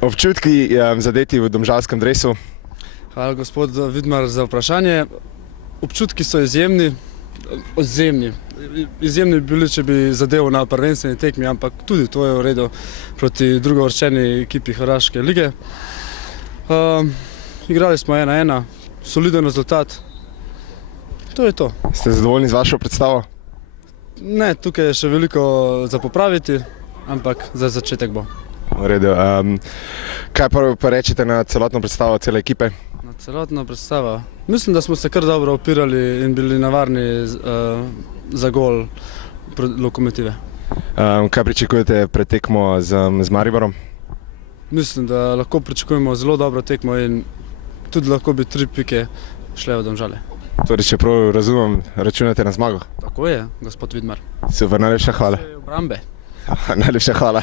Občutki zadeti v domžalskem dresu? Hvala, gospod Vidmar, za vprašanje. Občutki so izjemni. Izjemni bi bili, če bi zadeval na prvenstveni tekmi, ampak tudi to je v redu proti drugovrščeni ekipi Hrvaške lige. Igrali smo 1-1, soliden rezultat. To je to. Ste zadovoljni z vašo predstavo? Ne, tukaj je še veliko za popraviti, ampak za začetek bo. V redu. Kaj pa rečete na celotno predstavo cele ekipe? Na celotno predstavo. Mislim, da smo se kar dobro opirali in bili navarni za gol Lokomotive. Kaj pričakujete pred tekmo z Mariborom? Mislim, da lahko pričakujemo zelo dobro tekmo in tudi lahko bi 3 pike šle v Domžale. Torej, če prav razumem, računate na zmago? Tako je, gospod Vidmar. Super, najlepša hvala. Obrambe. Najlepša hvala.